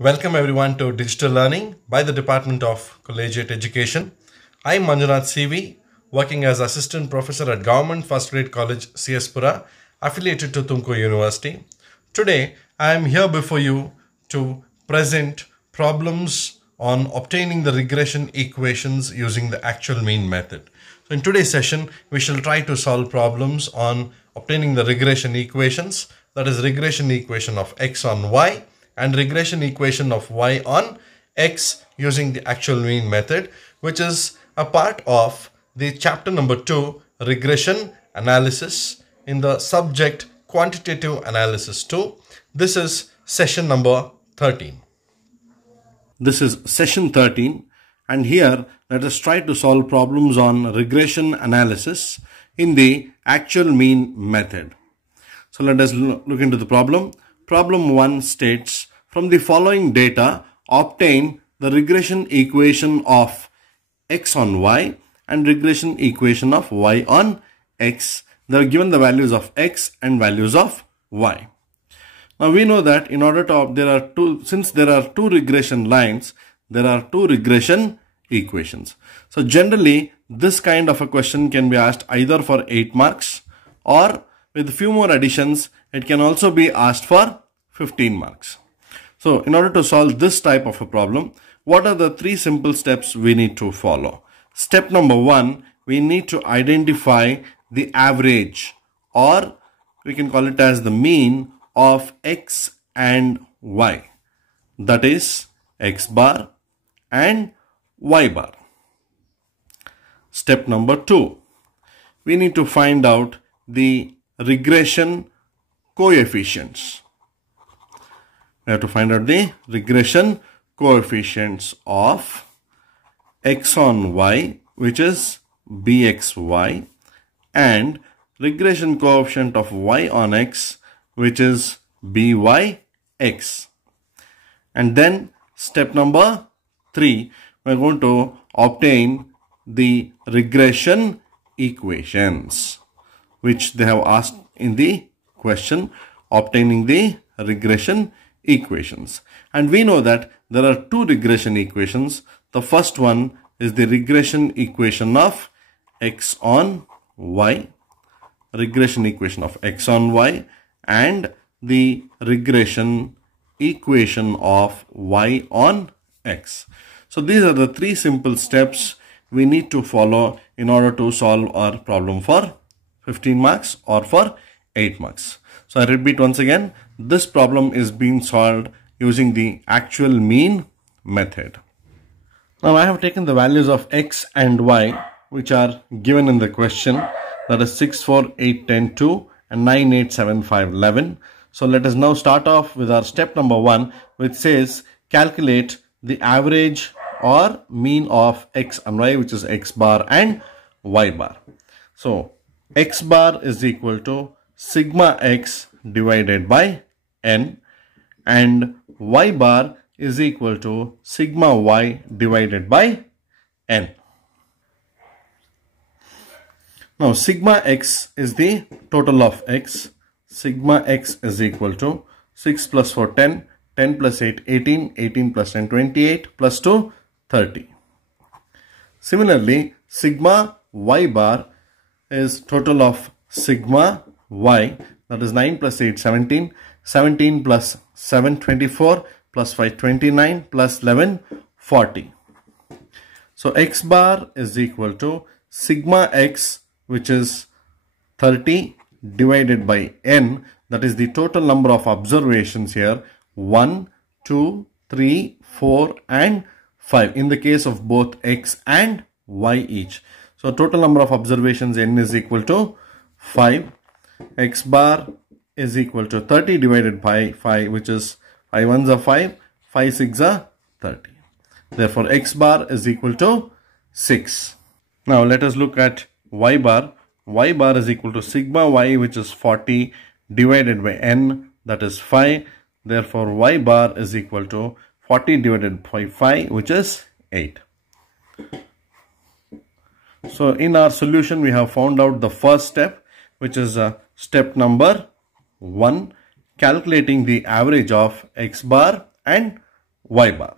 Welcome everyone to Digital Learning by the Department of Collegiate Education. I'm Manjunath CV, working as Assistant Professor at Government First Grade College, CS Pura, affiliated to Tumkur University. Today, I am here before you to present problems on obtaining the regression equations using the actual mean method. So in today's session, we shall try to solve problems on obtaining the regression equations, that is regression equation of x on y and regression equation of y on x using the actual mean method, which is a part of the chapter number 2, regression analysis, in the subject quantitative analysis 2. This is session number 13. This is session 13, and here let us try to solve problems on regression analysis in the actual mean method. So let us look into the problem. Problem 1 states, from the following data, obtain the regression equation of x on y and regression equation of y on x. They are given the values of x and values of y. Now we know that in order to, since there are two regression lines, there are two regression equations. So generally, this kind of a question can be asked either for 8 marks or with a few more additions, it can also be asked for 15 marks. So in order to solve this type of a problem, what are the 3 simple steps we need to follow? Step number 1, we need to identify the average, or we can call it as the mean of x and y. That is x bar and y bar. Step number 2, we need to find out the regression coefficients. We have to find out the regression coefficients of x on y, which is bxy, and regression coefficient of y on x, which is byx. And then step number 3, we are going to obtain the regression equations, which they have asked in the question, obtaining the regression equations. And we know that there are two regression equations. The first one is the regression equation of x on y, regression equation of x on y, and the regression equation of y on x. So these are the 3 simple steps we need to follow in order to solve our problem for 15 marks or for 8 marks. So I repeat once again, this problem is being solved using the actual mean method. Now I have taken the values of x and y, which are given in the question, that is 6, 4, 8, 10, 2 and 9, 8, 7, 5, 11. So let us now start off with our step number 1, which says calculate the average or mean of x and y, which is x bar and y bar. So x bar is equal to sigma x divided by n, and y bar is equal to sigma y divided by n. Now sigma x is the total of x. Sigma x is equal to 6 plus 4 10, 10 plus 8 18, 18 plus 10 28, plus 2 30. Similarly, sigma y bar is total of sigma y, that is 9 plus 8 17, 17 plus 7 24, plus 5 29, plus 11 40. So x bar is equal to sigma x, which is 30 divided by n, that is the total number of observations here, 1, 2, 3, 4 and 5 in the case of both x and y each. So total number of observations n is equal to 5. X bar is equal to 30 divided by 5, which is 5 ones are 5, 5 6 are 30. Therefore x bar is equal to 6. Now let us look at y bar. Y bar is equal to sigma y, which is 40 divided by n, that is 5. Therefore y bar is equal to 40 divided by 5, which is 8. So in our solution, we have found out the first step, which is step number 1, calculating the average of x bar and y bar.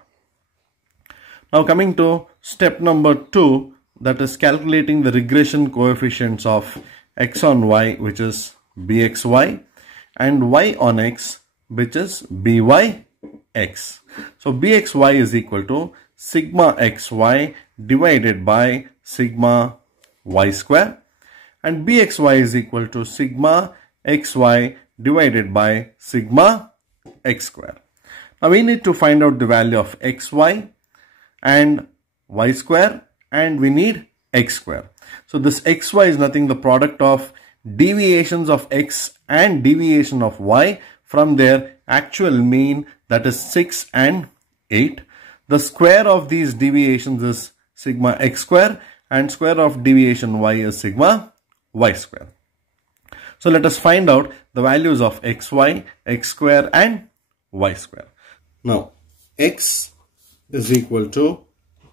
Now coming to step number 2, that is calculating the regression coefficients of x on y, which is bxy, and y on x, which is byx. So bxy is equal to sigma xy divided by sigma y square, and bxy is equal to sigma xy divided by sigma x square. Now we need to find out the value of xy and y square, and we need x square. So this xy is nothing the product of deviations of x and deviation of y from their actual mean, that is 6 and 8. The square of these deviations is sigma x square, and square of deviation y is sigma y square. So let us find out the values of xy, x square and y square. Now x is equal to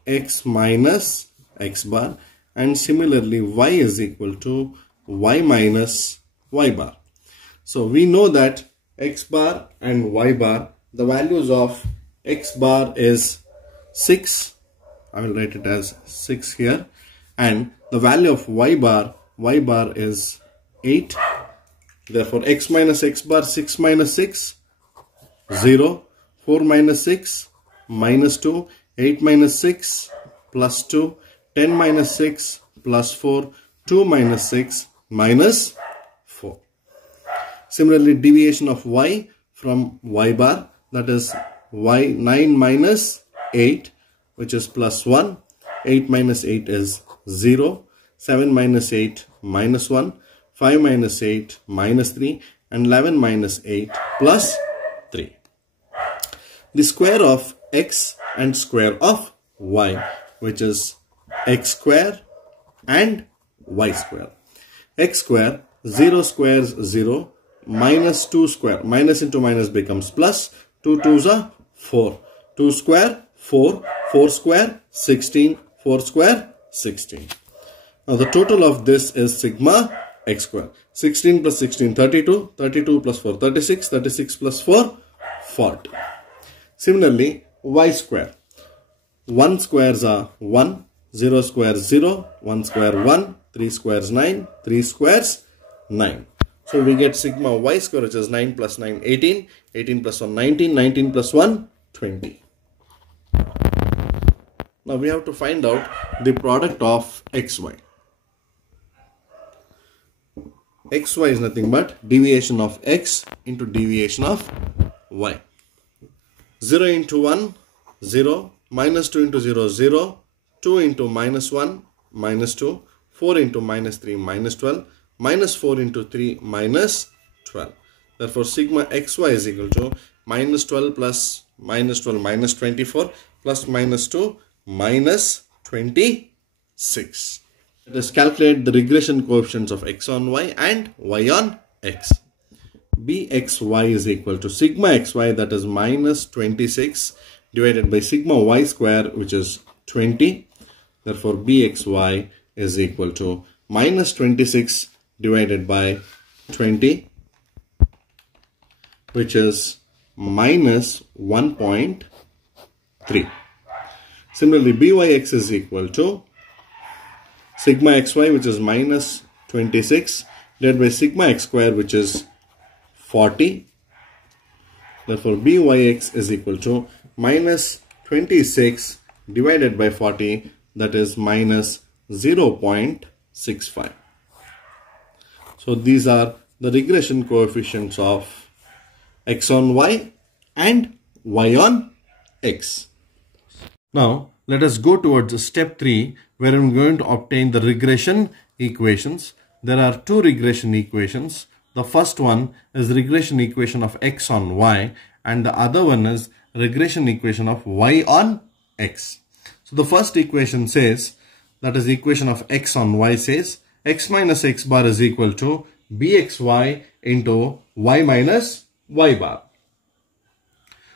x minus x bar, and similarly y is equal to y minus y bar. So we know that x bar and y bar, the values of x bar is 6, I will write it as 6 here, and the value of y bar is 8. Therefore x minus x bar, 6 minus 6, 0, 4 minus 6, minus 2, 8 minus 6, plus 2, 10 minus 6, plus 4, 2 minus 6, minus 4. Similarly, deviation of y from y bar, that is y 9 minus 8, which is plus 1, 8 minus 8 is 0, 7 minus 8 minus 1, 5 minus 8 minus 3, and 11 minus 8 plus 3. The square of x and square of y, which is x square and y square. X square, 0 squares 0, minus 2 square, minus into minus becomes plus, 2 2s are 4, 2 square 4, 4 square 16, 4 square 16. Now the total of this is sigma x square. 16 plus 16, 32, 32 plus 4, 36, 36 plus 4, 40. Similarly, y square. 1 squares are 1, 0 squares 0, 1 square 1, 3 squares 9, 3 squares 9. So we get sigma y square, which is 9 plus 9, 18, 18 plus 1, 19, 19 plus 1, 20. Now we have to find out the product of xy. Xy is nothing but deviation of x into deviation of y. 0 into 1, 0, minus 2 into 0, 0, 2 into minus 1, minus 2, 4 into minus 3, minus 12, minus 4 into 3, minus 12. Therefore, sigma xy is equal to minus 12 plus minus 12, minus 24, plus minus 2, minus 26. Let us calculate the regression coefficients of x on y and y on x. bxy is equal to sigma xy, that is minus 26, divided by sigma y square, which is 20. Therefore, bxy is equal to minus 26 divided by 20, which is minus 1.3. Similarly, byx is equal to sigma xy, which is minus 26, divided by sigma x square, which is 40. Therefore, byx is equal to minus 26 divided by 40, that is minus 0.65. So these are the regression coefficients of x on y and y on x. Now let us go towards step 3, where I am going to obtain the regression equations. There are two regression equations. The first one is regression equation of x on y, and the other one is regression equation of y on x. So the first equation says, that is equation of x on y, says x minus x bar is equal to bxy into y minus y bar.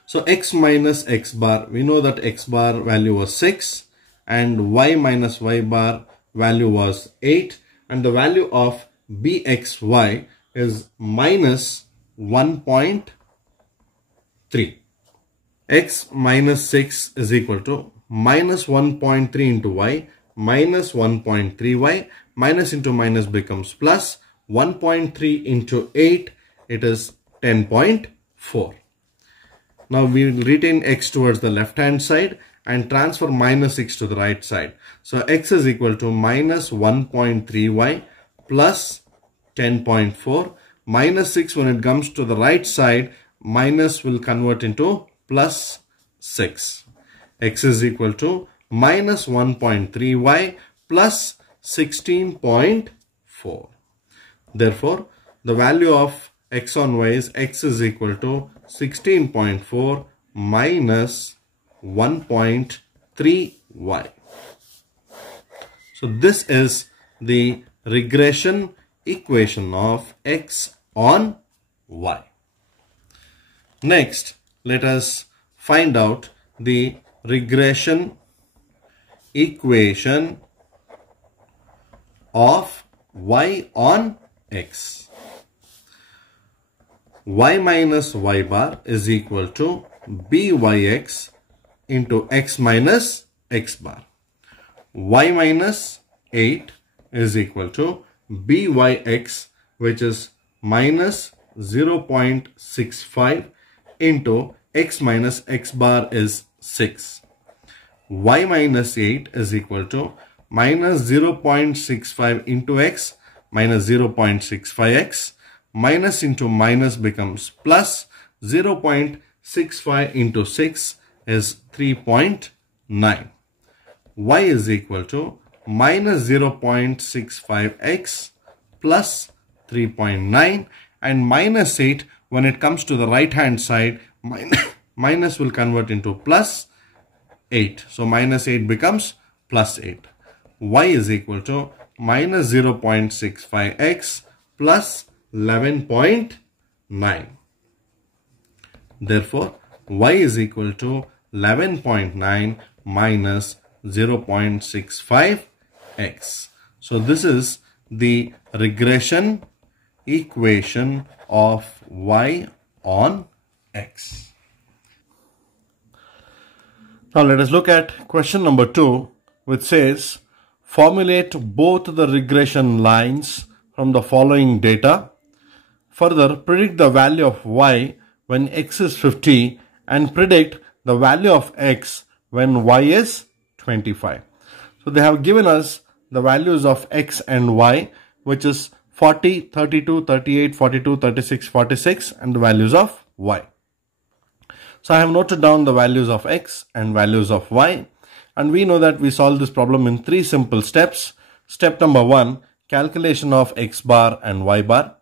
So x minus x bar, we know that x bar value was 6 and y minus y bar value was 8, and the value of bxy is minus 1.3. x minus 6 is equal to minus 1.3 into y minus 1.3y, minus into minus becomes plus 1.3 into 8, it is 10.4. Now we will retain x towards the left hand side and transfer minus 6 to the right side. So x is equal to minus 1.3y plus 10.4. Minus 6, when it comes to the right side, minus will convert into plus 6. X is equal to minus 1.3y plus 16.4. Therefore, the value of x on y is x is equal to 16.4 minus 1.3y. So this is the regression equation of x on y. Next, let us find out the regression equation of y on x. Y minus y bar is equal to byx into x minus x bar. Y minus 8 is equal to byx, which is minus 0.65 into x minus x bar is 6. Y minus 8 is equal to minus 0.65 into x minus 0.65x, minus into minus becomes plus 0.65 into 6 is 3.9. Y is equal to minus 0.65x plus 3.9, and minus 8, when it comes to the right hand side, minus will convert into plus 8. So minus 8 becomes plus 8. Y is equal to minus 0.65x plus 11.9. Therefore, y is equal to 11.9 minus 0.65x. So this is the regression equation of y on x. Now let us look at question number 2, which says, formulate both the regression lines from the following data. Further, predict the value of y when x is 50 and predict the value of x when y is 25. So they have given us the values of x and y, which is 40, 32, 38, 42, 36, 46, and the values of y. So I have noted down the values of x and values of y, and we know that we solve this problem in 3 simple steps. Step number 1, calculation of x bar and y bar.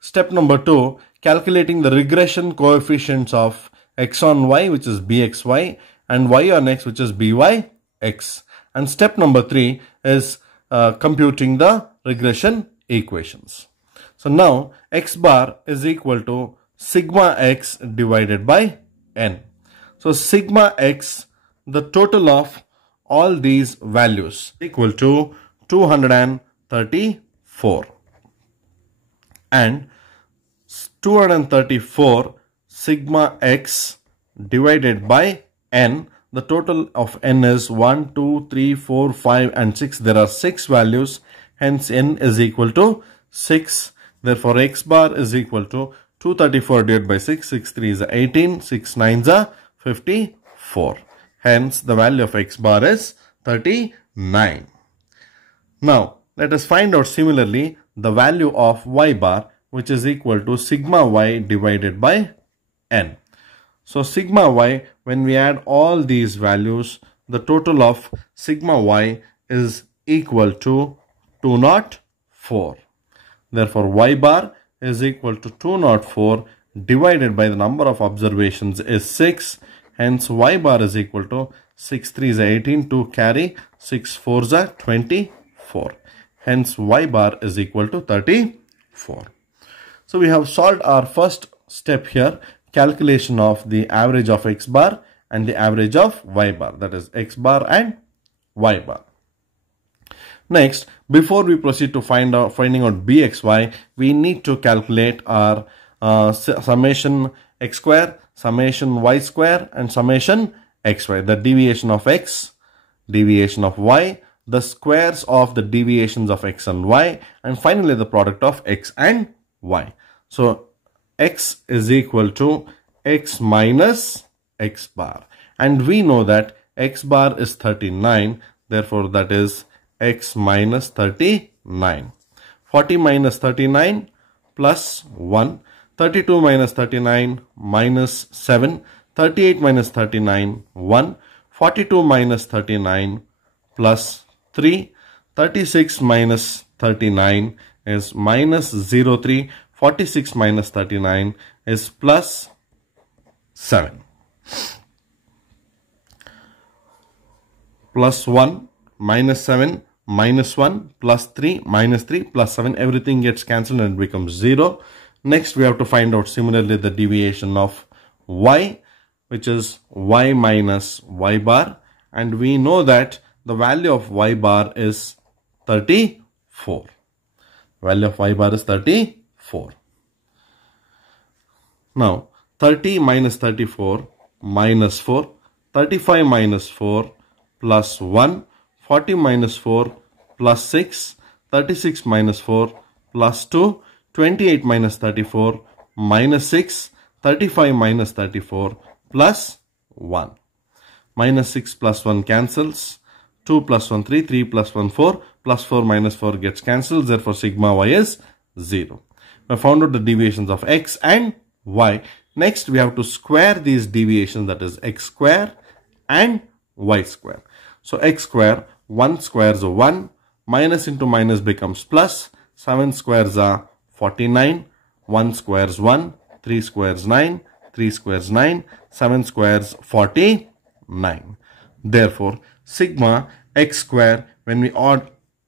Step number 2, calculating the regression coefficients of x on y, which is bxy, and y on x, which is byx. And step number 3 is computing the regression equations. So now x bar is equal to sigma x divided by n. So sigma x, the total of all these values, equal to 234. And 234 sigma x divided by n, the total of n is 1, 2, 3, 4, 5 and 6. There are 6 values, hence n is equal to 6. Therefore x bar is equal to 234 divided by 6. 6 3 is 18, 6 9 is 54. Hence the value of x bar is 39. Now let us find out similarly the value of y bar, which is equal to sigma y divided by n. So sigma y, when we add all these values, the total of sigma y is equal to 204. Therefore y bar is equal to 204 divided by the number of observations is 6. Hence y bar is equal to 6 3 is 18, 2 carry, 6 4 is 24. Hence y bar is equal to 34. So we have solved our first step here, calculation of the average of x bar and the average of y bar, that is x bar and y bar. Next, before we proceed to finding out bxy, we need to calculate our summation x square, summation y square, and summation xy. The deviation of x, deviation of y, the squares of the deviations of x and y, and finally the product of x and y. So x is equal to x minus x bar. And we know that x bar is 39. Therefore, that is x minus 39. 40 minus 39 plus 1. 32 minus 39 minus 7. 38 minus 39, 1. 42 minus 39 plus 3. 36 minus 39 is minus 03. 46 minus 39 is plus 7. Plus 1 minus 7 minus 1 plus 3 minus 3 plus 7. Everything gets cancelled and becomes 0. Next, we have to find out similarly the deviation of y, which is y minus y bar. And we know that the value of y bar is 34. Value of y bar is 34. Now, 30 minus 34 minus 4. 35 minus 4 plus 1. 40 minus 4 plus 6. 36 minus 4 plus 2. 28 minus 34 minus 6. 35 minus 34 plus 1. Minus 6 plus 1 cancels. 2 plus 1 3. 3 plus 1 4. Plus 4 minus 4 gets cancelled. Therefore, sigma y is 0. We found out the deviations of x and y. Next, we have to square these deviations, that is x square and y square. So x square, 1 squares are 1. Minus into minus becomes plus. 7 squares are 49. 1 squares 1. 3 squares 9. 3 squares 9. 7 squares 49. Therefore, sigma x square, when we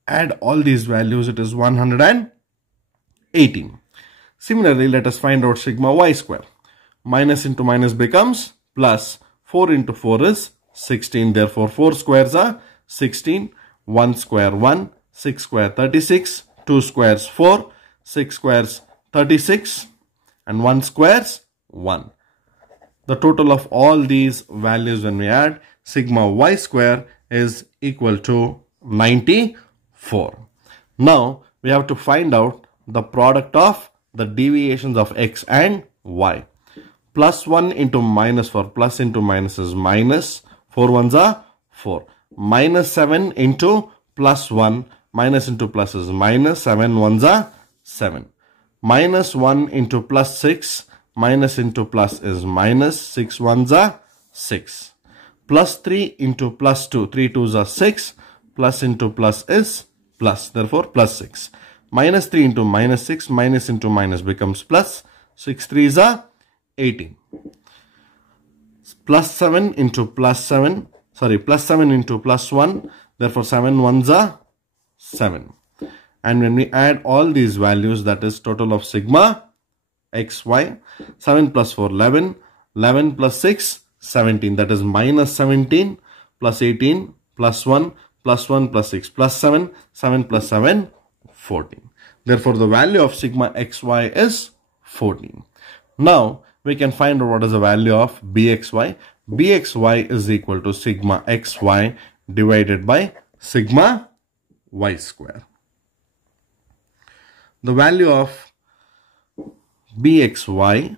add all these values, it is 118. Similarly, let us find out sigma y square. Minus into minus becomes plus. 4 into 4 is 16. Therefore, 4 squares are 16. 1 square 1. 6 square 36. 2 squares 4. 6 squares 36. And 1 squares 1. The total of all these values when we add, sigma y square is equal to 94. Now, we have to find out the product of the deviations of x and y. Plus 1 into minus 4. Plus into minus is minus. 4 ones are 4. Minus 7 into plus 1. Minus into plus is minus. 7 ones are 7. Minus 1 into plus 6. Minus into plus is minus. 6 ones are 6. Plus 3 into plus 2. 3 twos are 6. Plus into plus is plus. Therefore, plus 6. Minus 3 into minus 6. Minus into minus becomes plus. 6 threes are 18. Plus 7 into plus 7. Sorry, plus 7 into plus 1. Therefore, 7 ones are 7. And when we add all these values, that is total of sigma xy. 7 plus 4, 11. 11 plus 6, 17. That is minus 17 plus 18 plus 1 plus 1 plus 6 plus 7. 7 plus 7, 14. Therefore, the value of sigma xy is 14. Now, we can find out what is the value of bxy. Bxy is equal to sigma xy divided by sigma y square. The value of bxy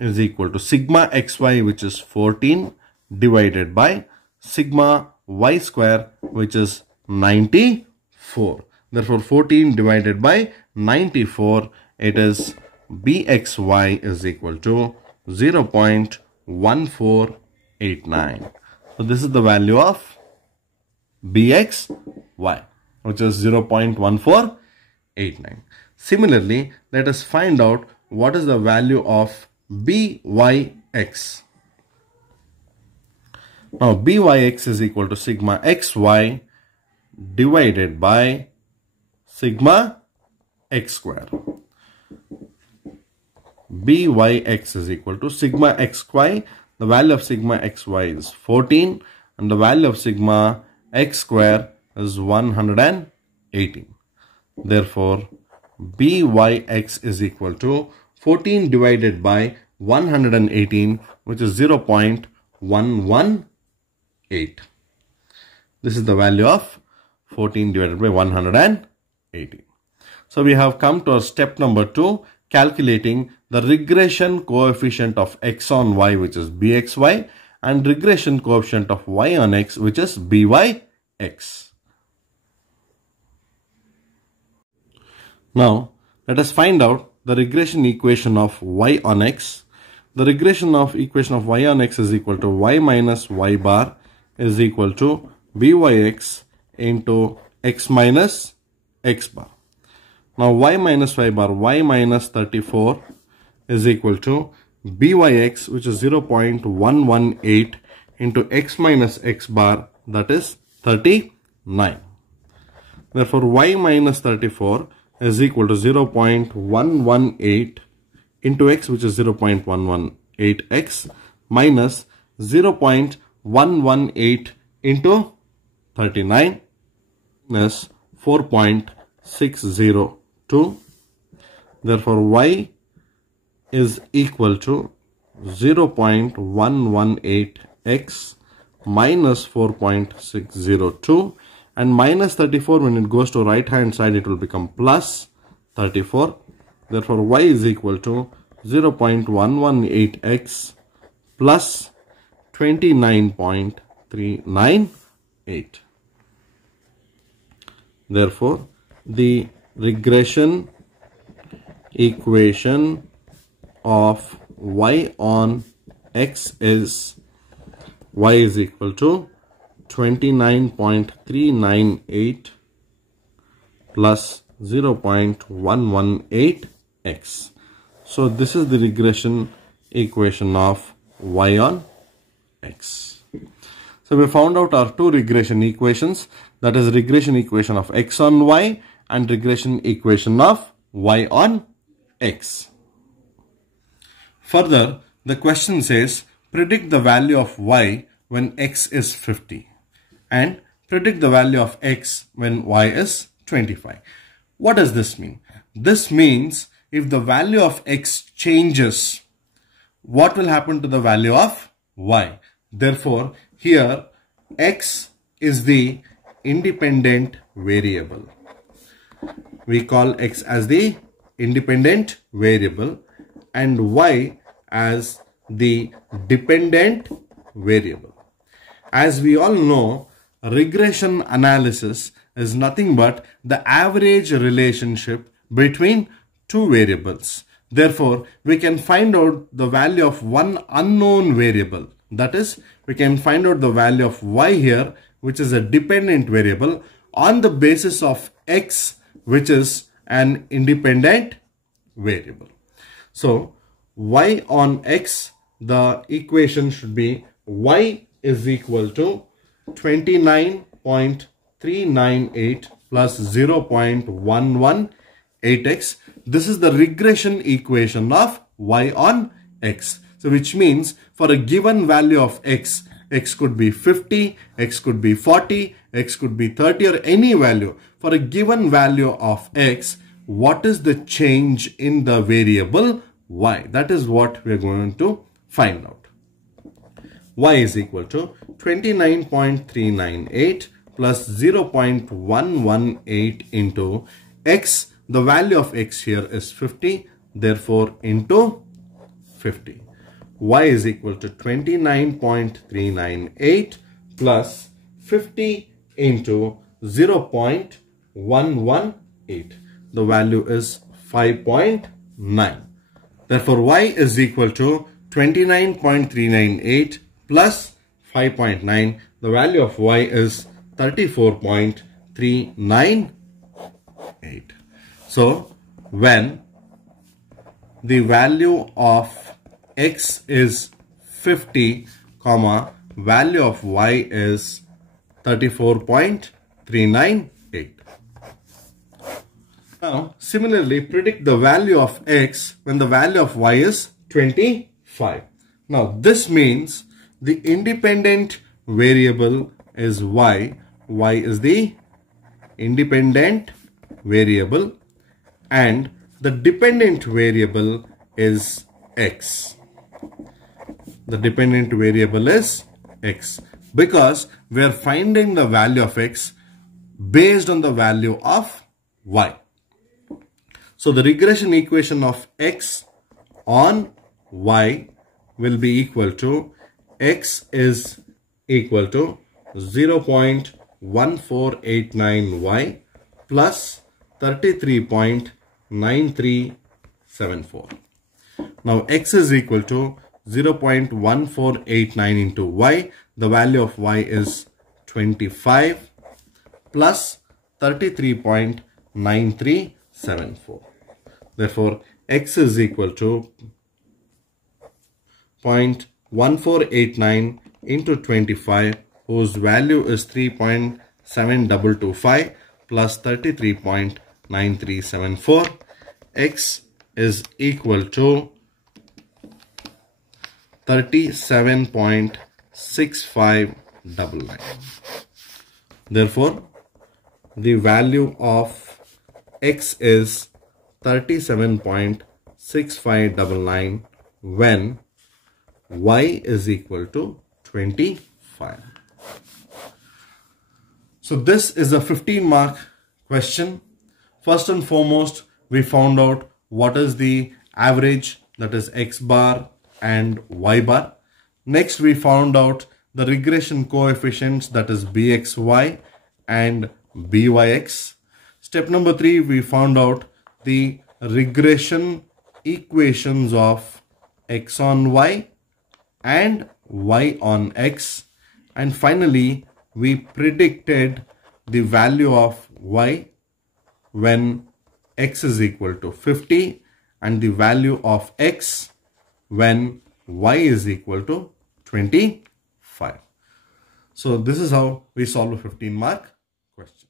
is equal to sigma xy, which is 14, divided by sigma y square, which is 94. Therefore, 14 divided by 94, it is bxy is equal to 0.1489. So, this is the value of bxy, which is 0.1489. Similarly, let us find out what is the value of byx. Now, byx is equal to sigma xy divided by sigma x square. Byx is equal to sigma xy. The value of sigma xy is 14 and the value of sigma x square is 118. Therefore, byx is equal to 14 divided by 118, which is 0.118. This is the value of 14 divided by 118. So we have come to our step number 2, calculating the regression coefficient of x on y, which is bxy, and regression coefficient of y on x, which is byx. Now, let us find out the regression equation of y on x. The regression of equation of y on x is equal to y minus y bar is equal to byx into x minus x bar. Now y minus y bar, y minus 34 is equal to byx, which is 0.118 into x minus x bar, that is 39. Therefore y minus 34 is equal to 0.118 into x, which is 0.118x, minus 0.118 into 39 is 4.602. Therefore y is equal to 0.118x minus 4.602, and minus 34, when it goes to right hand side, it will become plus 34. Therefore y is equal to 0.118x plus 29.398. Therefore the regression equation of y on x is y is equal to 29.398 plus 0.118x. So this is the regression equation of y on x. So we found out our two regression equations, that is regression equation of x on y and regression equation of y on x. Further, the question says predict the value of y when x is 50 and predict the value of x when y is 25. What does this mean? This means if the value of x changes, what will happen to the value of y? Therefore, here x is the independent variable. We call x as the independent variable and y as the dependent variable. As we all know, regression analysis is nothing but the average relationship between two variables. Therefore, we can find out the value of one unknown variable. That is, we can find out the value of y here, which is a dependent variable, on the basis of x, which is an independent variable. So, y on x, the equation should be y is equal to 29.398 plus 0.118x. This is the regression equation of y on x. So which means for a given value of x, x could be 50, x could be 40, x could be 30 or any value. For a given value of x, what is the change in the variable y? That is what we are going to find out. Y is equal to 29.398 plus 0.118 into x. The value of x here is 50, therefore into 50. Y is equal to 29.398 plus 50 into 0.118. The value is 5.9. Therefore, y is equal to 29.398 plus 5.9. The value of y is 34.398. So, when the value of x is 50, comma, value of y is 34.398. Now, similarly, predict the value of x when the value of y is 25. Now, this means the independent variable is y. Y is the independent variable and the dependent variable is x. The dependent variable is x, because we are finding the value of x based on the value of y. So the regression equation of x on y will be equal to x is equal to 0.1489y plus 33.9374. Now x is equal to 0.1489 into y. The value of y is 25 plus 33.9374. Therefore, x is equal to 0.1489 into 25, whose value is 3.7225 plus 33.9374. X is equal to 37.6599. Therefore, the value of x is 37.6599 when y is equal to 25. So this is a 15-mark question. First and foremost, we found out what is the average, that is x bar and y bar. Next, we found out the regression coefficients, that is bxy and byx. Step number 3, we found out the regression equations of x on y and y on x. And finally, we predicted the value of y when x is equal to 50 and the value of x when y is equal to 25. So this is how we solve a 15-mark question.